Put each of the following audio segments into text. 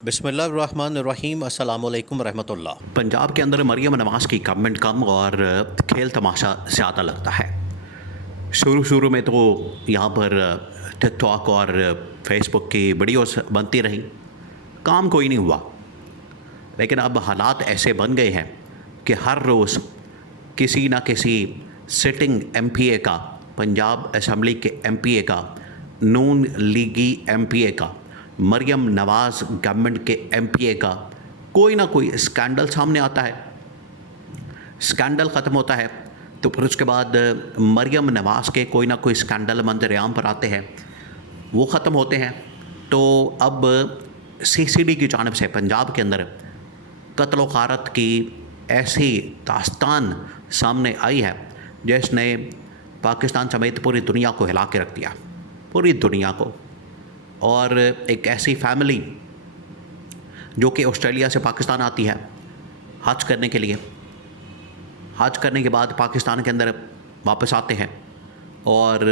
बिस्मिल्लाहिर्रहमानिर्रहीम अस्सलाम वालेकुम रहमतुल्लाह। पंजाब के अंदर मरियम नवाज़ की कमेंट कम और खेल तमाशा ज़्यादा लगता है। शुरू शुरू में तो यहाँ पर टिकटॉक और फेसबुक की वीडियोस बनती रही, काम कोई नहीं हुआ। लेकिन अब हालात ऐसे बन गए हैं कि हर रोज़ किसी ना किसी सिटिंग एमपीए का, पंजाब असम्बली के एमपीए का, नून लीगी एमपीए का, मरियम नवाज़ गवर्नमेंट के एमपीए का कोई ना कोई स्कैंडल सामने आता है। स्कैंडल ख़त्म होता है तो फिर उसके बाद मरियम नवाज़ के कोई ना कोई स्कैंडल मंजरेआम पर आते हैं, वो ख़त्म होते हैं। तो अब सीसीडी की जानिब से पंजाब के अंदर कत्ल व गारत की ऐसी दास्तान सामने आई है जिसने पाकिस्तान समेत पूरी दुनिया को हिला के रख दिया, पूरी दुनिया को। और एक ऐसी फैमिली जो कि ऑस्ट्रेलिया से पाकिस्तान आती है हज करने के लिए, हज करने के बाद पाकिस्तान के अंदर वापस आते हैं और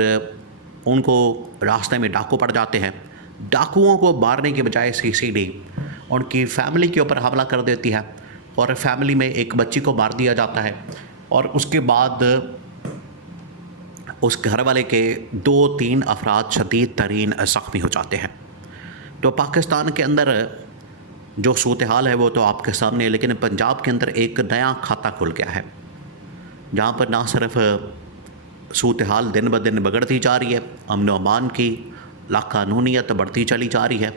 उनको रास्ते में डाकू पड़ जाते हैं। डाकुओं को मारने के बजाय सीसीडी उनकी फैमिली के ऊपर हमला कर देती है और फैमिली में एक बच्ची को मार दिया जाता है। और उसके बाद उस घर वाले के 2-3 अफराद शदीद तरीन ज़ख्मी हो जाते हैं। तो पाकिस्तान के अंदर जो सूरत हाल है वो तो आपके सामने है, लेकिन पंजाब के अंदर एक नया खाता खुल गया है जहाँ पर ना सिर्फ सूरत हाल दिन ब दिन बिगड़ती जा रही है, अमन व अमान की लाकानूनियत बढ़ती चली जा रही है,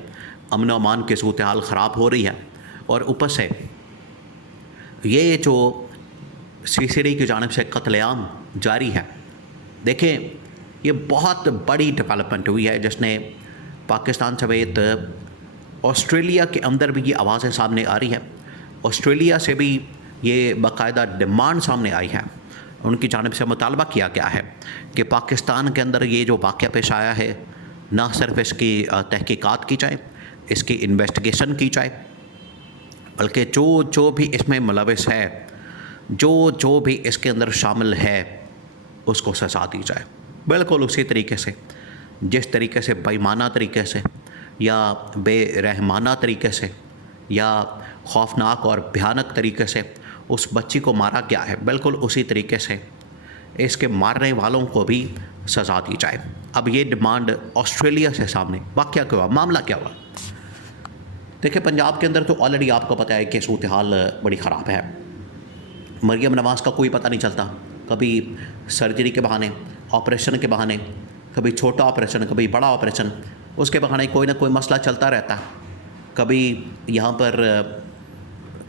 अमन व अमान की सूरत हाल ख़राब हो रही है। और ऊपर से ये जो सीसीडी की जानिब से कत्लेआम जारी है, देखें ये बहुत बड़ी डेवलपमेंट हुई है जिसने पाकिस्तान समेत ऑस्ट्रेलिया के अंदर भी ये आवाज़ें सामने आ रही हैं। ऑस्ट्रेलिया से भी ये बाकायदा डिमांड सामने आई है, उनकी जानिब से मुतालबा किया गया है कि पाकिस्तान के अंदर ये जो वाक़या पेश आया है ना सिर्फ इसकी तहकीकात की जाए, इसकी इन्वेस्टिगेशन की जाए, बल्कि जो भी इसमें मुलविस है, जो भी इसके अंदर शामिल है, उसको सज़ा दी जाए। बिल्कुल उसी तरीके से जिस तरीके से बेईमाना तरीके से या बेरहमाना तरीके से या खौफनाक और भयानक तरीके से उस बच्ची को मारा गया है, बिल्कुल उसी तरीके से इसके मारने वालों को भी सज़ा दी जाए। अब ये डिमांड ऑस्ट्रेलिया से सामने वाक़या क्या हुआ, मामला क्या हुआ? देखिए पंजाब के अंदर तो ऑलरेडी आपको पता है कि सूरत हाल बड़ी ख़राब है। मरियम नवाज़ का कोई पता नहीं चलता, कभी सर्जरी के बहाने, ऑपरेशन के बहाने, कभी छोटा ऑपरेशन, कभी बड़ा ऑपरेशन, उसके बहाने कोई ना कोई मसला चलता रहता है। कभी यहाँ पर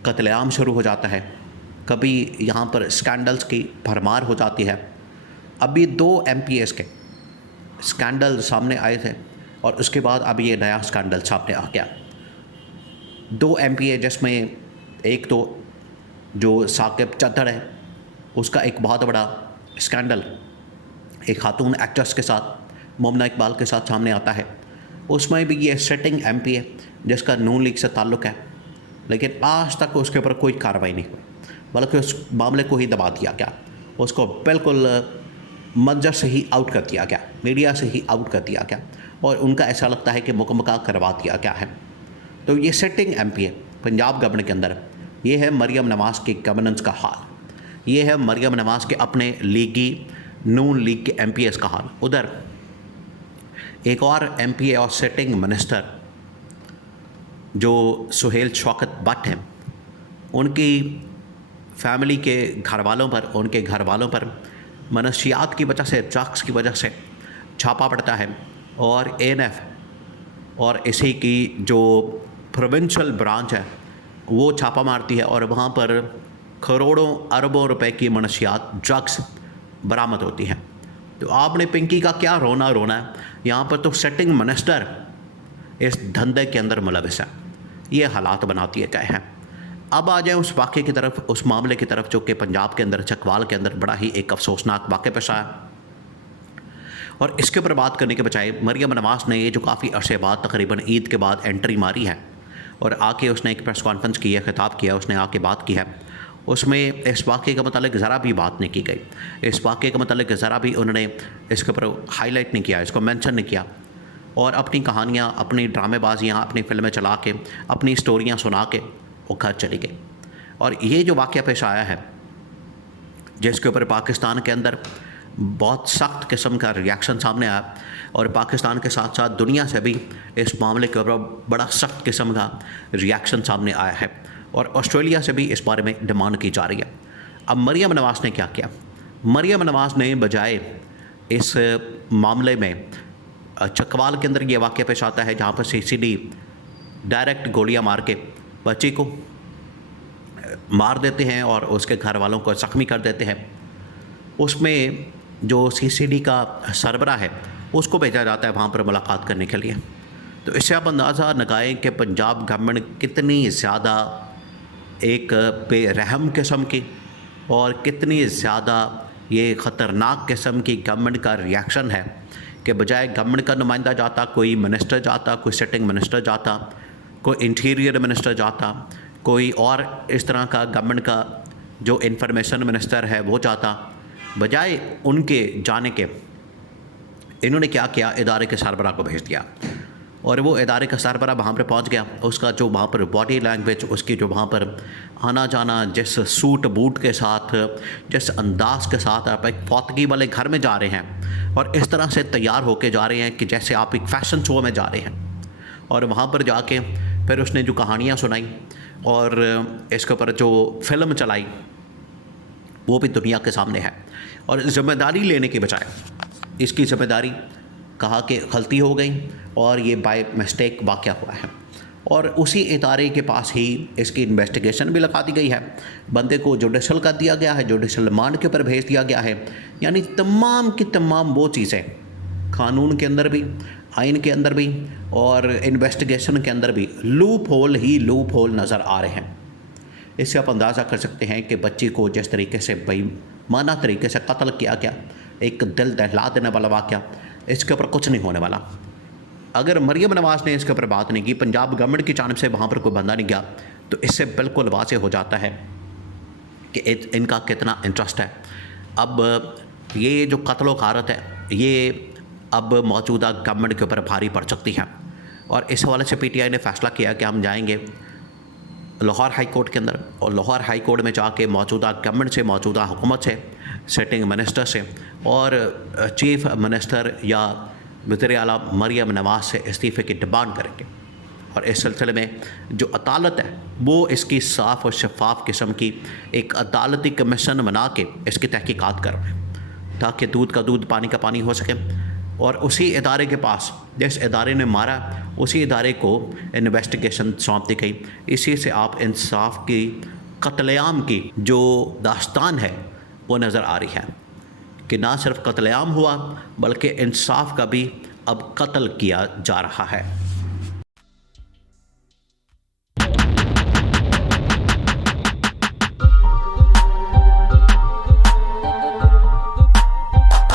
कत्लेआम शुरू हो जाता है, कभी यहाँ पर स्कैंडल्स की भरमार हो जाती है। अभी 2 एमपीएस के स्कैंडल सामने आए थे और उसके बाद अब ये नया स्कैंडल सामने आ गया। 2 एमपीए जिसमें एक तो जो साकिब चद्दड़ है उसका एक बहुत बड़ा स्कैंडल एक खातून एक्ट्रेस के साथ, मोमना इकबाल के साथ सामने आता है। उसमें भी ये सिटिंग एमपीए जिसका नून लीग से ताल्लुक़ है, लेकिन आज तक उसके ऊपर कोई कार्रवाई नहीं हुई, बल्कि उस मामले को ही दबा दिया गया, उसको बिल्कुल मंजर से ही आउट कर दिया गया, मीडिया से ही आउट कर दिया गया और उनका ऐसा लगता है कि मुकम्मल करवा दिया गया है। तो ये सिटिंग एमपीए पंजाब गवर्नमेंट के अंदर, ये है मरियम नवाज़ की गवर्नेंस का हाल, ये है मरियम नवाज़ के अपने लीगी नून लीग के एमपीएस का हाल। उधर एक और एमपीए और सिटिंग मिनिस्टर जो सुहेल शौकत भट्ट हैं, उनकी फैमिली के घर वालों पर, उनके घर वालों पर मनशियात की वजह से, ड्रग्स की वजह से छापा पड़ता है और एएनएफ और इसी की जो प्रोविंशियल ब्रांच है वो छापा मारती है और वहाँ पर करोड़ों अरबों रुपए की मनशियात, ड्रग्स बरामद होती हैं। तो आपने पिंकी का क्या रोना है, यहाँ पर तो सेटिंग मिनिस्टर इस धंधे के अंदर मुलविस है। ये हालात बनाती है क्या है। अब आ जाए उस वाक़े की तरफ, उस मामले की तरफ जो कि पंजाब के अंदर चकवाल के अंदर बड़ा ही एक अफसोसनाक वाक़या पेश आया। और इसके ऊपर बात करने के बजाय मरियम नवाज़ ने ये जो काफ़ी अरसे बाद, तकरीबन ईद के बाद एंट्री मारी है और आके उसने एक प्रेस कॉन्फ्रेंस की है, ख़िताब किया, उसने आके बात की है, उसमें इस वाक़े के मतलब ज़रा भी बात नहीं की गई। इस वाक़े के मतलब ज़रा भी उन्होंने इसके ऊपर हाईलाइट नहीं किया, इसको मेंशन नहीं किया। और अपनी कहानियाँ, अपनी ड्रामेबाजियाँ, अपनी फ़िल्में चला के, अपनी स्टोरियाँ सुना के वो घर चली गई। और ये जो वाक़या पेश आया है, जिसके ऊपर पाकिस्तान के अंदर बहुत सख्त किस्म का रिएक्शन सामने आया, और पाकिस्तान के साथ साथ दुनिया से भी इस मामले के ऊपर बड़ा सख्त किस्म का रिएक्शन सामने आया है, और ऑस्ट्रेलिया से भी इस बारे में डिमांड की जा रही है। अब मरियम नवाज़ ने क्या किया? मरियम नवाज़ ने बजाय इस मामले में, चकवाल के अंदर ये वाक़या पेश आता है जहाँ पर सीसीडी डायरेक्ट गोलियाँ मार के बच्ची को मार देते हैं और उसके घर वालों को ज़ख्मी कर देते हैं। उसमें जो सीसीडी का सरबराह है उसको भेजा जाता है वहाँ पर मुलाकात करने के लिए। तो इससे आप अंदाज़ा लगाएं कि पंजाब गवर्नमेंट कितनी ज़्यादा एक बेरहम किस्म की और कितनी ज़्यादा ये ख़तरनाक किस्म की गवर्नमेंट का रिएक्शन है कि बजाय गवर्नमेंट का नुमाइंदा जाता, कोई मिनिस्टर जाता, कोई सिटिंग मिनिस्टर जाता, कोई इंटीरियर मिनिस्टर जाता, कोई और इस तरह का गवर्नमेंट का जो इंफॉर्मेशन मिनिस्टर है वो जाता, बजाय उनके जाने के इन्होंने क्या किया? इदारे के सरबराह को भेज दिया, और वो इदारे का सरबराह वहाँ पर पहुँच गया। उसका जो वहाँ पर बॉडी लैंग्वेज, उसकी जो वहाँ पर आना जाना, जिस सूट बूट के साथ, जिस अंदाज के साथ आप एक फौतगी वाले घर में जा रहे हैं और इस तरह से तैयार होके जा रहे हैं कि जैसे आप एक फ़ैशन शो में जा रहे हैं। और वहाँ पर जाके फिर उसने जो कहानियाँ सुनाई और इसके ऊपर जो फ़िल्म चलाई वो भी दुनिया के सामने है। और ज़िम्मेदारी लेने के बजाय इसकी ज़िम्मेदारी कहा कि गलती हो गई और ये बाय मिस्टेक वाक़या हुआ है, और उसी इदारे के पास ही इसकी इन्वेस्टिगेशन भी लगा दी गई है। बंदे को जुडिशल कर दिया गया है, जुडिशल रिमांड के ऊपर भेज दिया गया है। यानी तमाम की तमाम वो चीज़ें कानून के अंदर भी, आइन के अंदर भी और इन्वेस्टिगेशन के अंदर भी लूप होल नज़र आ रहे हैं। इससे आप अंदाज़ा कर सकते हैं कि बच्ची को जिस तरीके से बेईमाना तरीके से कत्ल किया गया, एक दिल दहला देने वाला वाक़या, इसके ऊपर कुछ नहीं होने वाला। अगर मरियम नवाज़ ने इसके ऊपर बात नहीं की, पंजाब गवर्नमेंट की जानिब से वहाँ पर कोई बंदा नहीं गया, तो इससे बिल्कुल वाज़ेह हो जाता है कि इनका कितना इंटरेस्ट है। अब ये जो कत्ल गारत है ये अब मौजूदा गवर्नमेंट के ऊपर भारी पड़ सकती है, और इस हवाले से पीटीआई ने फ़ैसला किया कि हम जाएंगे लाहौर हाई कोर्ट के अंदर, और लाहौर हाई कोर्ट में जाके मौजूदा गवर्नमेंट से, मौजूदा हुकूमत से, सिटिंग मिनिस्टर से और चीफ मिनिस्टर या वज़ीर आला मरियम नवाज़ से इस्तीफ़े की डिमांड करेंगे। और इस सिलसिले में जो अदालत है वो इसकी साफ़ और शफाफ किस्म की एक अदालती कमीशन बना के इसकी तहकीकात कर रहे हैं, ताकि दूध का दूध, पानी का पानी हो सके। और उसी इदारे के पास, जिस इदारे ने मारा, उसी इदारे को इन्वेस्टिगेशन सौंप दी गई। इसी से आप इंसाफ की, कत्लेआम की जो दास्तान है वो नज़र आ रही है कि ना सिर्फ कत्लेआम हुआ बल्कि इंसाफ का भी अब कत्ल किया जा रहा है।